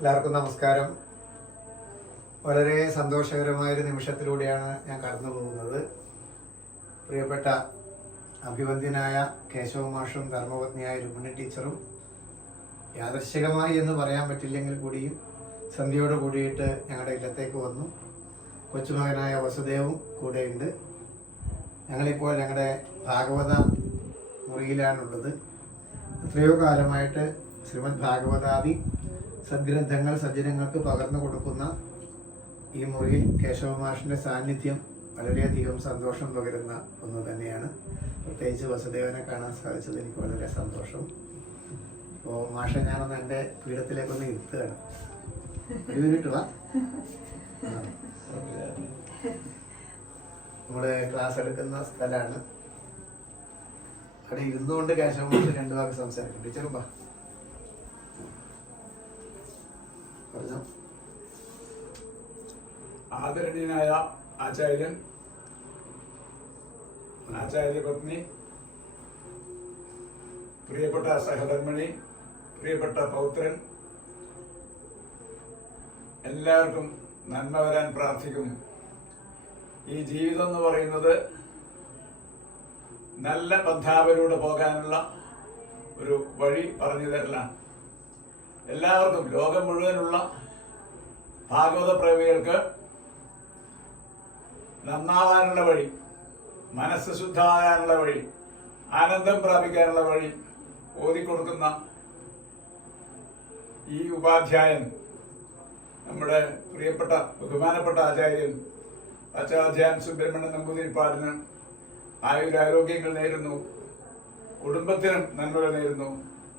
എല്ലാവർക്കും നമസ്കാരം. വളരെ സന്തോഷകരമായ ഒരു നിമിഷത്തിലൂടെയാണ് ഞാൻ കടന്നു പോകുന്നത്. പ്രിയപ്പെട്ട അഭിവന്ദ്യനായ കേശവ മാഷും ധർമ്മപത്നിയായ രുക്മിണി ടീച്ചറും യാദർശികമായി എന്ന് പറയാൻ പറ്റില്ലെങ്കിൽ കൂടിയും സന്ധ്യയോട് കൂടിയിട്ട് ഞങ്ങളുടെ ഇല്ലത്തേക്ക് വന്നു. കൊച്ചുമകനായ വസുദേവും കൂടെയുണ്ട്. ഞങ്ങളിപ്പോൾ ഞങ്ങളുടെ ഭാഗവത മുറിയിലാണുള്ളത്. എത്രയോ കാലമായിട്ട് ശ്രീമദ് ഭാഗവതാദി സദ്ഗ്രന്ഥങ്ങൾ സജ്ജനങ്ങൾക്ക് പകർന്നു കൊടുക്കുന്ന ഈ മുറിയിൽ കേശവ മാഷിന്റെ സാന്നിധ്യം വളരെയധികം സന്തോഷം പകരുന്ന ഒന്ന് തന്നെയാണ്. പ്രത്യേകിച്ച് വസുദേവനെ കാണാൻ സാധിച്ചത് എനിക്ക് വളരെ സന്തോഷം. അപ്പോ മാഷ ഞാനൊന്ന് എന്റെ പീഠത്തിലേക്കൊന്ന് ഇരുത്തുകയാണ് ഒരു മിനിറ്റ് വാ. നമ്മുടെ ക്ലാസ് എടുക്കുന്ന സ്ഥലമാണ്. അവിടെ ഇരുന്നുകൊണ്ട് കേശവ മാഷ് രണ്ടു വാക്ക് സംസാരിക്കും. ടീച്ചറും വാ. ആദരണീയനായ ആചാര്യൻ ആചാര്യ പത്നി പ്രിയപ്പെട്ട സഹധർമ്മിണി പ്രിയപ്പെട്ട പൗത്രൻ എല്ലാവർക്കും നന്മ വരാൻ പ്രാർത്ഥിക്കുന്നു ഈ ജീവിതം എന്ന് പറയുന്നത് നല്ല പന്ഥാവിലൂടെ പോകാനുള്ള ഒരു വഴി പറഞ്ഞു തരലാണ്. എല്ലാവർക്കും ലോകം മുഴുവനുള്ള ഭാഗവത പ്രേമികൾക്ക് നന്നാവാനുള്ള വഴി മനസ്സ് ശുദ്ധമാകാനുള്ള വഴി ആനന്ദം പ്രാപിക്കാനുള്ള വഴി ഓതിക്കൊടുക്കുന്ന ഈ ഉപാധ്യായൻ നമ്മുടെ പ്രിയപ്പെട്ട ബഹുമാനപ്പെട്ട ആചാര്യൻ അച്ചാധ്യാൻ സുബ്രഹ്മണ്യൻ നമ്പൂതിരിപ്പാടിന് ആയുരാരോഗ്യങ്ങൾ നേരുന്നു കുടുംബത്തിനും നന്മകൾ നേരുന്നു.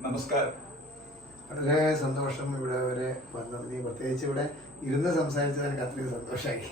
നമസ്കാരം. വളരെ സന്തോഷം ഇവിടെ വരെ വന്നത്. നീ പ്രത്യേകിച്ച് ഇവിടെ ഇരുന്ന് സംസാരിച്ചത് എനിക്ക് അത്രയും സന്തോഷമായി.